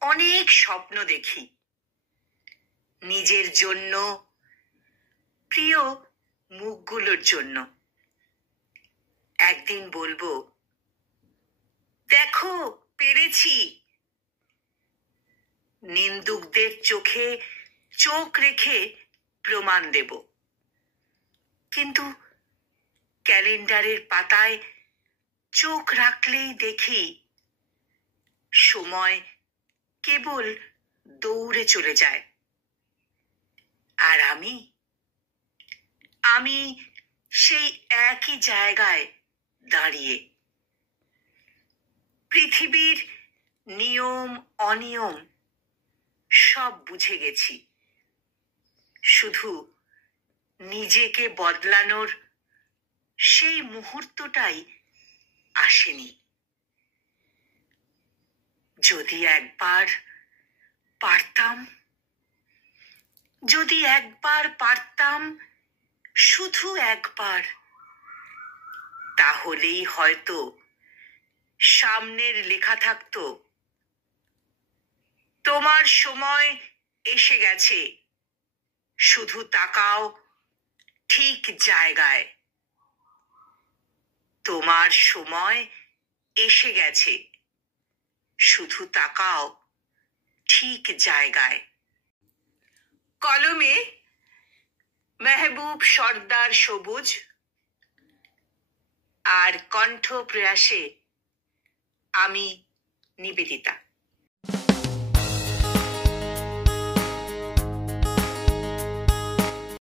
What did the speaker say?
অনেক স্বপ্ন দেখি, নিজের জন্য, প্রিয় মুখগুলোর জন্য। একদিন বলবো, দেখো পেরেছি। নিন্দুকদের চোখে চোখ রেখে প্রমাণ দেব। কিন্তু ক্যালেন্ডারের পাতায় চোখ রাখলেই দেখি সময় কেবল দৌড়ে চলে যায়। আর আমি সেই একই জায়গায় দাঁড়িয়ে। পৃথিবীর নিয়ম অনিয়ম সব বুঝে গেছি, শুধু নিজেকে বদলানোর সেই মুহূর্তটাই আসেনি। যদি একবার পারতাম, শুধু একবার, তাহলেই হয়তো সামনের লেখা থাকতো, তোমার সময় এসে গেছে, শুধু তাকাও ঠিক জায়গায়। তোমার সময় এসে গেছে, শুধু তাকাও ঠিক জায়গায়। কলমে মেহবুব সর্দার সবুজ, আর কণ্ঠ প্রয়াসে আমি নিবেদিতা।